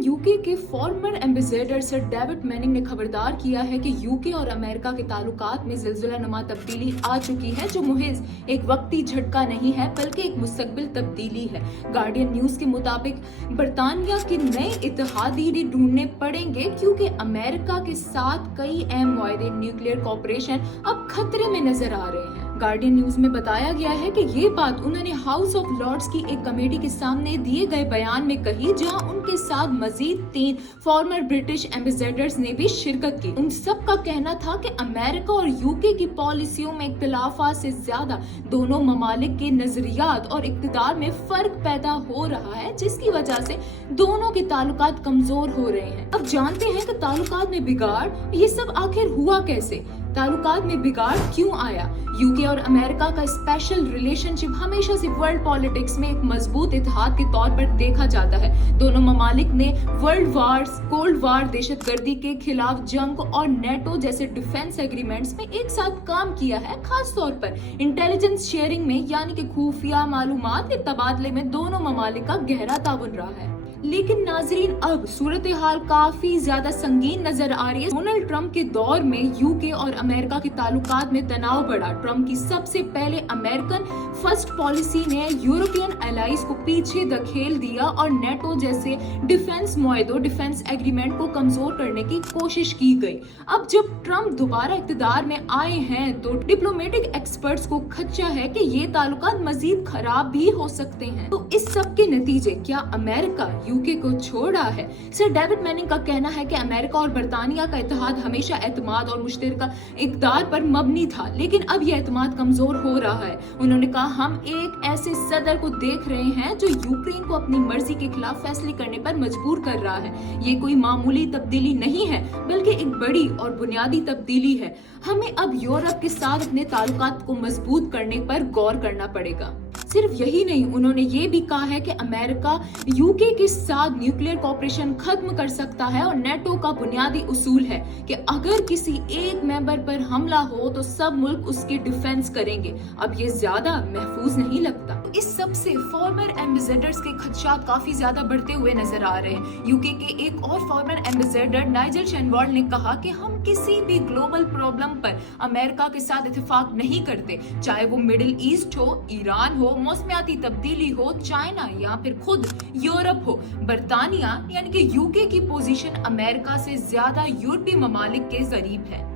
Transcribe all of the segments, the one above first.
नाजरीन, यूके के farmer ambassador sir David Manning ने खबरदार किया है कि यूके और अमेरिका के ताल्लुकात में जिलजिला नुमा तब्दीली आ चुकी है, जो मुहिज एक वक्ती झटका नहीं है बल्कि एक मुस्तकबिल तब्दीली है। गार्डियन न्यूज के मुताबिक बरतानिया के नए इत्तेहादी ढूंढने पड़ेंगे क्योंकि अमेरिका के साथ कई अहम मुआहदे न्यूक्लियर कॉपरेशन अब खतरे में नजर आ रहे हैं। गार्डियन न्यूज में बताया गया है कि ये बात उन्होंने हाउस ऑफ लॉर्ड्स की एक कमेटी के सामने दिए गए बयान में कही, जहां उनके साथ मजीद 3 फॉर्मर ब्रिटिश एम्बेसडर्स ने भी शिरकत की। उन सब का कहना था कि अमेरिका और यूके की पॉलिसियों में इख्तिलाफात से ज्यादा दोनों ममालिक के नजरियात और इक़्तिदार में फर्क पैदा हो रहा है, जिसकी वजह से दोनों के ताल्लुकात कमजोर हो रहे हैं। अब जानते हैं कि ताल्लुकात में बिगाड़ ये सब आखिर हुआ कैसे, ताल्लुकात में बिगाड़ क्यों आया। यूके और अमेरिका का स्पेशल रिलेशनशिप हमेशा से वर्ल्ड पॉलिटिक्स में एक मजबूत इत्तेहाद के तौर पर देखा जाता है। दोनों ममालिक ने वर्ल्ड वार्स, कोल्ड वार, दहशतगर्दी के खिलाफ जंग और नेटो जैसे डिफेंस एग्रीमेंट्स में एक साथ काम किया है। खास तौर पर इंटेलिजेंस शेयरिंग में, यानी कि खुफिया मालूमात के तबादले में दोनों ममालिक का गहरा ताउन रहा है। लेकिन नाजरीन, अब सूरत हाल काफी ज्यादा संगीन नजर आ रही है। डोनाल्ड ट्रंप के दौर में यूके और अमेरिका के ताल्लुकात में तनाव बढ़ा। ट्रंप की सबसे पहले अमेरिकन फर्स्ट पॉलिसी ने यूरोपियन एलाइज को पीछे धकेल दिया और नेटो जैसे डिफेंस मुआहदों, डिफेंस एग्रीमेंट को कमजोर करने की कोशिश की गई। अब जब ट्रंप दोबारा इक़्तिदार में आए हैं तो डिप्लोमेटिक एक्सपर्ट्स को खदशा है कि ये ताल्लुकात मजीद खराब भी हो सकते हैं। तो इस सब के नतीजे क्या अमेरिका यूके को छोड़ रहा है? सर डेविड मैनिंग का कहना है कि अमेरिका और बरतानिया का इत्तेहाद हमेशा एतमाद और मुश्तरका इक़्तिदार पर मबनी था, लेकिन अब यह एतमाद कमजोर हो रहा है। उन्होंने कहा, हम एक ऐसे सदर को देख रहे हैं जो यूक्रेन को अपनी मर्जी के खिलाफ फैसले करने पर मजबूर कर रहा है। ये कोई मामूली तब्दीली नहीं है बल्कि एक बड़ी और बुनियादी तब्दीली है। हमें अब यूरोप के साथ अपने ताल्लुकात को मजबूत करने पर गौर करना पड़ेगा। सिर्फ यही नहीं, उन्होंने ये भी कहा है कि अमेरिका यूके के साथ न्यूक्लियर कॉपरेशन खत्म कर सकता है और नेटो का बुनियादी उसूल है कि अगर किसी एक मेंबर पर हमला हो तो सब मुल्क उसकी डिफेंस करेंगे। अब ये ज्यादा महफूज नहीं लगता। इस सब से फॉर्मर एम्बेसडर्स के खदशात काफी ज्यादा बढ़ते हुए नजर आ रहे हैं। यूके के एक और फॉर्मर एम्बेसडर नाइजल शेनवाल्ड ने कहा कि हम किसी भी ग्लोबल प्रॉब्लम पर अमेरिका के साथ इत्तेफाक नहीं करते, चाहे वो मिडिल ईस्ट हो, ईरान हो, मौसमियाती तब्दीली हो, चाइना या फिर खुद यूरोप हो। बरतानिया यानी कि यूके की पोजीशन अमेरिका से ज्यादा यूरोपीय ममालिक के करीब है।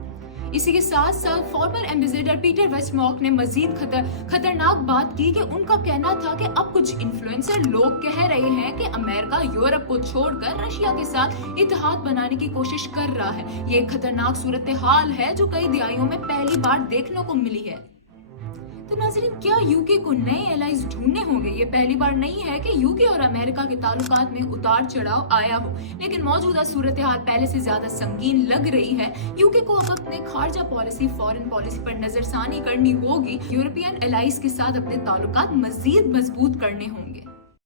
इसी के साथ साथ फॉर्मर एम्बेसडर पीटर वेस्टमॉक ने मजीद खतरनाक बात की कि उनका कहना था कि अब कुछ इन्फ्लुएंसर लोग कह रहे हैं कि अमेरिका यूरोप को छोड़कर रशिया के साथ इत्तेहाद बनाने की कोशिश कर रहा है। ये खतरनाक सूरत हाल है जो कई दहाइयों में पहली बार देखने को मिली है। तो नाज़रीन, क्या यूके को नए एलाइज ढूंढने होंगे? ये पहली बार नहीं है कि यूके और अमेरिका के ताल्लुकात में उतार चढ़ाव आया हो, लेकिन मौजूदा सूरत हाल पहले से ज्यादा संगीन लग रही है। यूके को अब अपने खारजा पॉलिसी, फॉरेन पॉलिसी पर नजरसानी करनी होगी। यूरोपियन एलाइज के साथ अपने ताल्लुकात मजीद मजबूत करने होंगे।